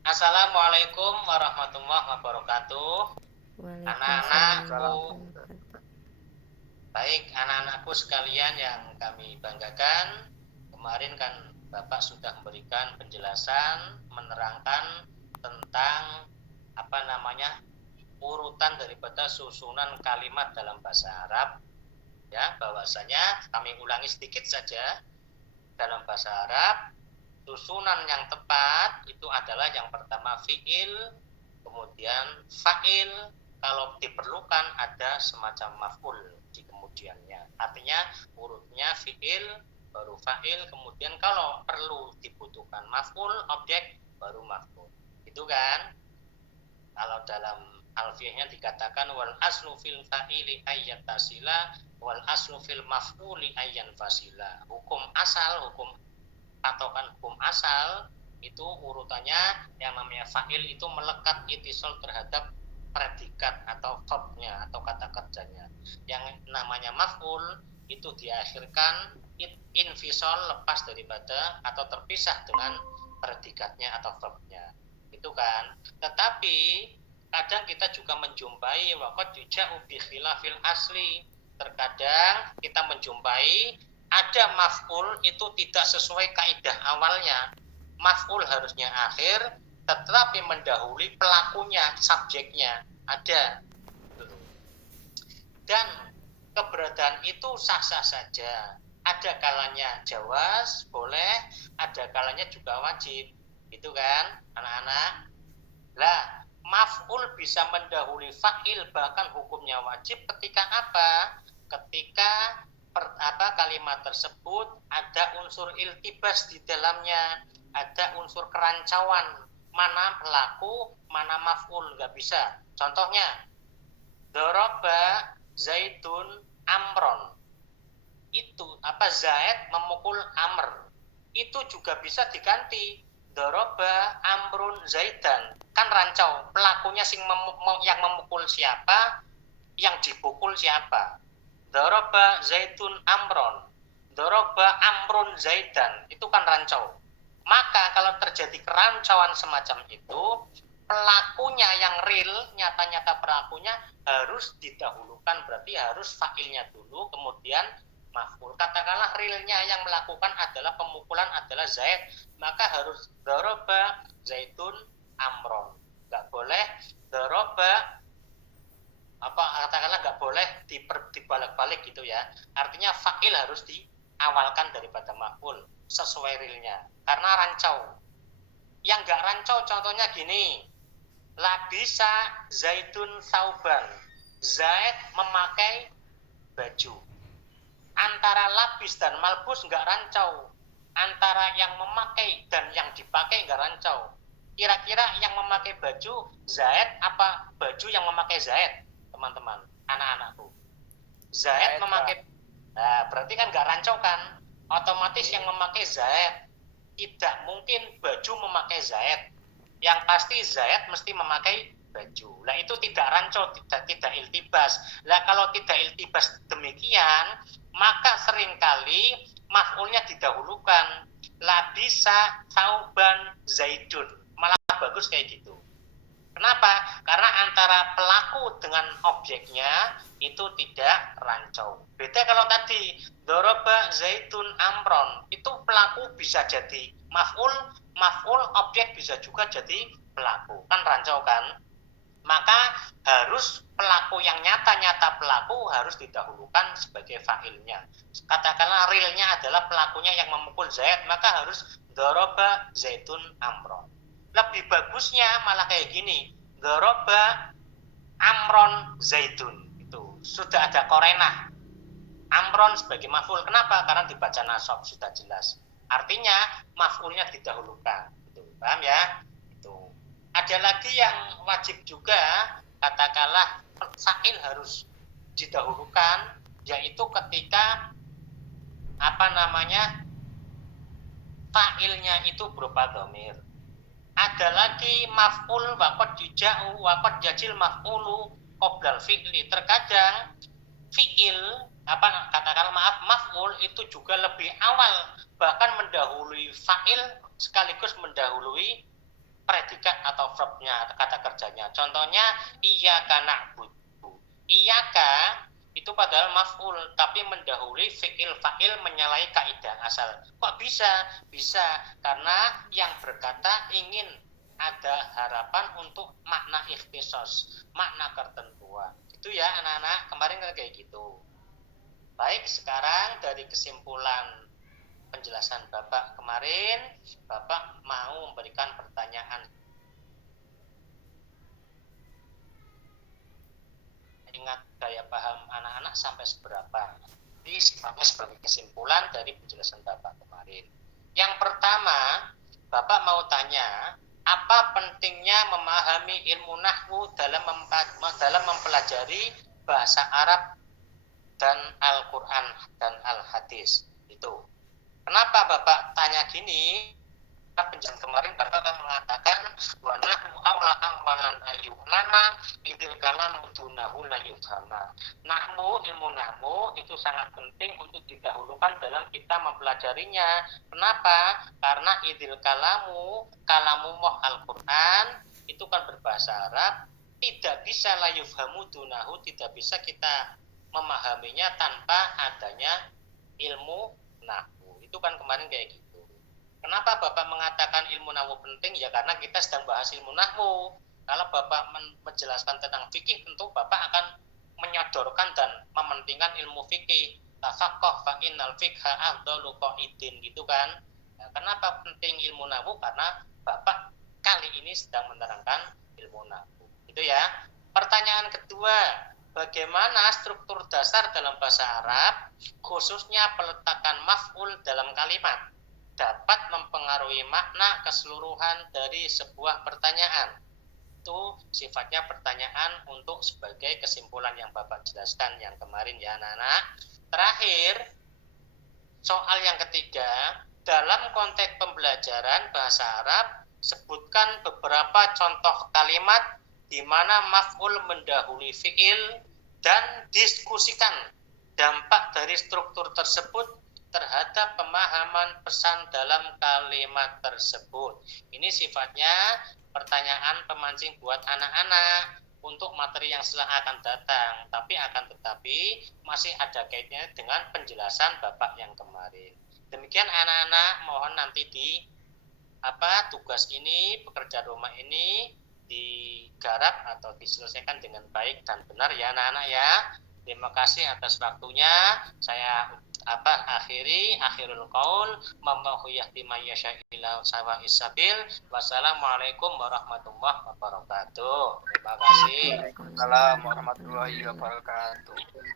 Assalamualaikum warahmatullahi wabarakatuh. Waalaikumsalam Anak-anakku, warahmatullahi wabarakatuh. baik anak-anakku sekalian yang kami banggakan. Kemarin kan Bapak sudah memberikan penjelasan, menerangkan tentang urutan daripada susunan kalimat dalam bahasa Arab. Ya, bahwasanya kami ulangi sedikit saja. Dalam bahasa Arab, susunan yang tepat itu adalah yang pertama fiil, kemudian fa'il, kalau diperlukan ada semacam maf'ul di kemudiannya. Artinya urutnya fiil, baru fa'il, kemudian kalau perlu dibutuhkan maf'ul, objek, baru maf'ul. Itu kan? Kalau dalam alfiahnya dikatakan wal aslu fil fa'ili ayyat tasila wal aslu fil maf'uli ayyan fasila. Hukum patokan hukum asal itu urutannya yang namanya fa'il itu melekat itisol terhadap predikat atau verbnya atau kata kerjanya. Yang namanya maf'ul itu diakhirkan infisol lepas daripada atau terpisah dengan predikatnya atau verbnya. Itu kan. Tetapi kadang kita juga menjumpai waqad yuja'u bi khilafil asli. Terkadang kita menjumpai ada maf'ul itu tidak sesuai kaidah awalnya. Maf'ul harusnya akhir, tetapi mendahului pelakunya, subjeknya. Ada. Dan keberadaan itu sah-sah saja. Ada kalanya jawaz, boleh, ada kalanya juga wajib. Itu kan, anak-anak? Lah, maf'ul bisa mendahului fa'il, bahkan hukumnya wajib ketika apa? Ketika kalimat tersebut ada unsur iltibas di dalamnya, ada unsur kerancauan, mana pelaku, mana maf'ul, nggak bisa. Contohnya, doroba zaitun amron. Itu Zaid memukul Amr. Itu juga bisa diganti doroba amrun zaidan. Kan rancau, pelakunya yang memukul siapa, yang dipukul siapa. Doroba zaitun amron, doroba amrun zaidan, itu kan rancau. Maka kalau terjadi kerancauan semacam itu, pelakunya yang real, nyata-nyata pelakunya harus didahulukan, berarti harus fa'ilnya dulu, kemudian maf'ul. Katakanlah realnya yang melakukan adalah pemukulan adalah Zaid, maka harus doroba zaitun amron. Nggak boleh doroba katakanlah nggak boleh dibalik-balik gitu ya. Artinya fa'il harus diawalkan daripada maf'ul sesuai realnya. Karena rancau. Yang nggak rancau contohnya gini, labisa zaitun sauban. Zaid memakai baju. Antara labis dan malbus nggak rancau. Antara yang memakai dan yang dipakai nggak rancau. Kira-kira yang memakai baju Zaid apa baju yang memakai Zaid, teman-teman, anak-anakku? Zaid Zaid, Pak. memakai, nah, berarti kan nggak rancau kan? Otomatis yang memakai Zaid. Tidak mungkin baju memakai Zaid. Yang pasti Zaid mesti memakai baju. Lah itu tidak rancau, tidak iltibas. Lah kalau tidak iltibas demikian, maka seringkali maf'ulnya didahulukan. Labisa sauban zaidun. Malah bagus kayak gitu. Kenapa? Karena antara pelaku dengan objeknya itu tidak rancau. Beda kalau tadi doroba zaitun amron, itu pelaku bisa jadi maf'ul, maf'ul objek bisa juga jadi pelaku. Kan rancau kan? Maka harus pelaku yang nyata-nyata pelaku harus didahulukan sebagai fa'ilnya. Katakanlah realnya adalah pelakunya yang memukul Zaid, maka harus doroba zaitun amron. Lebih bagusnya malah kayak gini, doroba amron zaitun. Itu sudah ada korenah, amron sebagai maf'ul. Kenapa? Karena dibaca nasab, sudah jelas. Artinya maf'ulnya didahulukan. Itu paham ya? Itu ada lagi yang wajib juga, katakanlah fa'il harus didahulukan, yaitu ketika fa'ilnya itu berupa dhamir. Ada lagi maf'ul waqad yuja'u waqad jajil maf'ulu qoblal fi'li. Terkadang fi'il katakanlah maf'ul itu juga lebih awal, bahkan mendahului fa'il sekaligus mendahului predikat atau verbnya, kata kerjanya. Contohnya iyyaka na'budu. Iyyaka itu padahal maf'ul tapi mendahului fi'il fa'il menyalahi kaidah asal. Kok bisa? Bisa karena yang berkata ingin ada harapan untuk makna ikhtisos, makna ketentuan. Itu ya anak-anak, kemarin kan kayak gitu. Baik, sekarang dari kesimpulan penjelasan Bapak kemarin, Bapak mau memberikan pertanyaan. Ingat daya paham anak-anak sampai seberapa. Jadi sifatnya sebagai kesimpulan dari penjelasan Bapak kemarin. Yang pertama, Bapak mau tanya, apa pentingnya memahami ilmu nahwu dalam mempelajari bahasa Arab dan Al-Quran dan Al-Hadis? Itu. Kenapa Bapak tanya gini? Penjelasan kemarin Bapak kan mengatakan wa nahwu aula amalan ayyuhana idil kalam dunahu la yufhama. Nahwu, ilmu nahwu itu sangat penting untuk didahulukan dalam kita mempelajarinya. Kenapa? Karena idil kalamullah Al-Quran itu kan berbahasa Arab, tidak bisa la yufhamu dunahu, tidak bisa kita memahaminya tanpa adanya ilmu nahwu. Itu kan kemarin kayak gitu. Kenapa Bapak mengatakan ilmu nahwu penting? Ya karena kita sedang bahas ilmu nahwu. Kalau Bapak menjelaskan tentang fikih, tentu Bapak akan menyodorkan dan mementingkan ilmu fikih. Tafaqah fa innal fiqha afdalu qaidin, gitu kan. Nah, kenapa penting ilmu nahwu? Karena Bapak kali ini sedang menerangkan ilmu nahwu. Itu ya. Pertanyaan kedua, bagaimana struktur dasar dalam bahasa Arab, khususnya peletakan maf'ul dalam kalimat, dapat mempengaruhi makna keseluruhan dari sebuah pertanyaan. Itu sifatnya pertanyaan untuk sebagai kesimpulan yang Bapak jelaskan yang kemarin ya anak-anak. Terakhir, soal yang ketiga, dalam konteks pembelajaran bahasa Arab, sebutkan beberapa contoh kalimat di mana maf'ul mendahului fi'il dan diskusikan dampak dari struktur tersebut terhadap pemahaman pesan dalam kalimat tersebut. Ini sifatnya pertanyaan pemancing buat anak-anak untuk materi yang setelah akan datang, tapi akan tetapi masih ada kaitannya dengan penjelasan Bapak yang kemarin. Demikian anak-anak, mohon nanti di tugas ini, pekerjaan rumah ini digarap atau diselesaikan dengan baik dan benar ya anak-anak ya. Terima kasih atas waktunya. Saya akhirul qaul mammahu yahdi may yasha ila sawa'is sabil. Wassalamualaikum warahmatullahi wabarakatuh. Terima kasih. Waalaikumsalam warahmatullahi wabarakatuh.